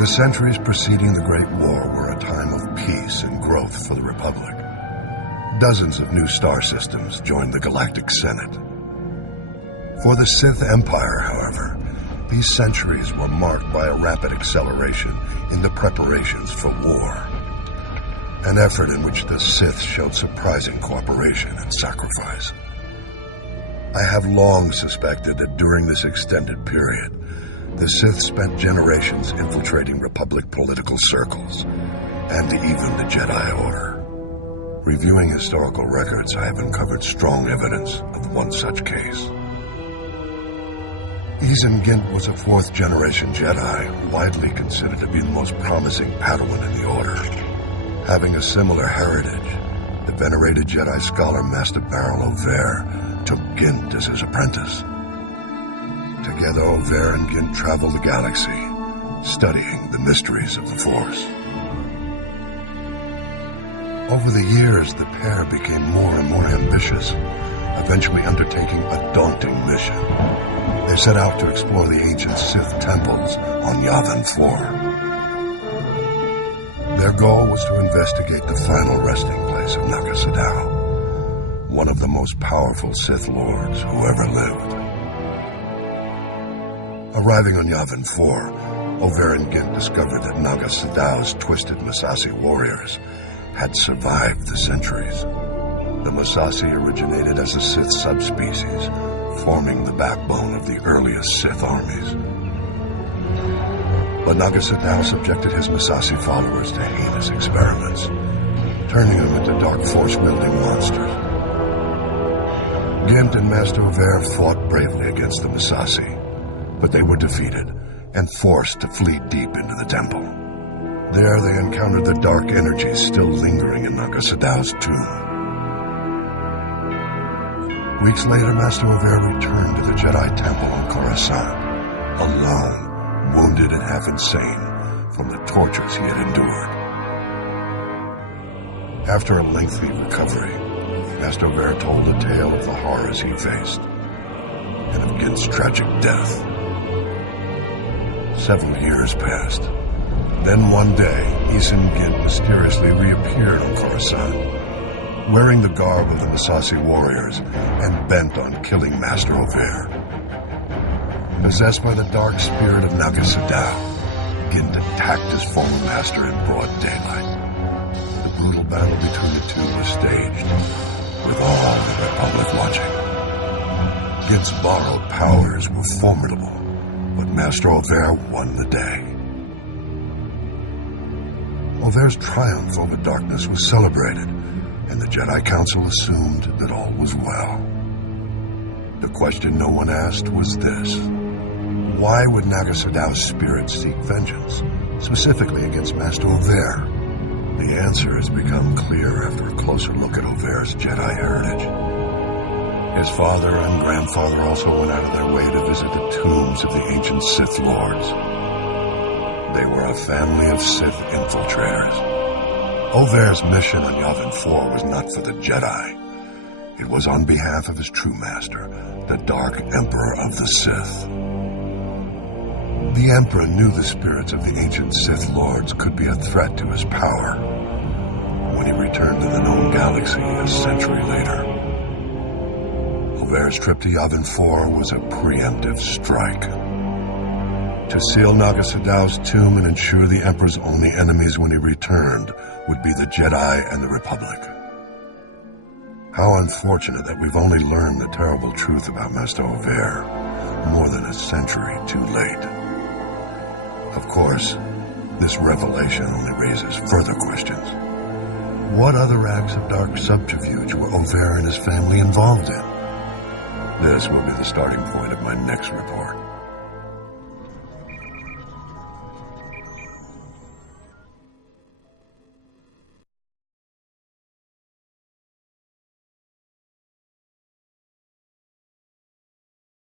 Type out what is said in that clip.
The centuries preceding the Great War were a time of peace and growth for the Republic. Dozens of new star systems joined the Galactic Senate. For the Sith Empire, however, these centuries were marked by a rapid acceleration in the preparations for war, an effort in which the Sith showed surprising cooperation and sacrifice. I have long suspected that during this extended period, the Sith spent generations infiltrating Republic political circles, and even the Jedi Order. Reviewing historical records, I have uncovered strong evidence of one such case. Izen Gint was a fourth-generation Jedi, widely considered to be the most promising Padawan in the Order. Having a similar heritage, the venerated Jedi scholar Master Baral Over took Gint as his apprentice. Together, Over and Gint traveled the galaxy, studying the mysteries of the Force. Over the years, the pair became more and more ambitious, eventually undertaking a daunting mission. They set out to explore the ancient Sith temples on Yavin 4. Their goal was to investigate the final resting place of Naga Sadow, one of the most powerful Sith Lords who ever lived. Arriving on Yavin 4, Over and Gint discovered that Naga Sadow's twisted Massassi warriors had survived the centuries. The Massassi originated as a Sith subspecies, forming the backbone of the earliest Sith armies. But Naga Sadow subjected his Massassi followers to heinous experiments, turning them into dark force-wielding monsters. Gint and Master Over fought bravely against the Massassi, but they were defeated and forced to flee deep into the temple. There they encountered the dark energies still lingering in Naga Sadow's tomb. Weeks later, Master Over returned to the Jedi Temple on Coruscant, alone, wounded and half insane from the tortures he had endured. After a lengthy recovery, Master Over told the tale of the horrors he faced and of Gint's tragic death. Several years passed. Then one day, Izen Gint mysteriously reappeared on Coruscant, wearing the garb of the Massassi warriors and bent on killing Master Over. Possessed by the dark spirit of Naga Sadow, Gint attacked his former master in broad daylight. The brutal battle between the two was staged, with all the Republic watching. Gint's borrowed powers were formidable, but Master Over won the day. Over's triumph over darkness was celebrated, and the Jedi Council assumed that all was well. The question no one asked was this: why would Naga Sadow's spirit seek vengeance, specifically against Master Over? The answer has become clear after a closer look at Over's Jedi heritage. His father and grandfather also went out of their way to visit the tombs of the ancient Sith Lords. They were a family of Sith infiltrators. Over's mission on Yavin 4 was not for the Jedi. It was on behalf of his true master, the Dark Emperor of the Sith. The Emperor knew the spirits of the ancient Sith Lords could be a threat to his power when he returned to the known galaxy a century later. Over's trip to Yavin 4 was a preemptive strike. To seal Naga Sadow's tomb and ensure the Emperor's only enemies when he returned would be the Jedi and the Republic. How unfortunate that we've only learned the terrible truth about Master Over more than a century too late. Of course, this revelation only raises further questions. What other acts of dark subterfuge were Over and his family involved in? This will be the starting point of my next report.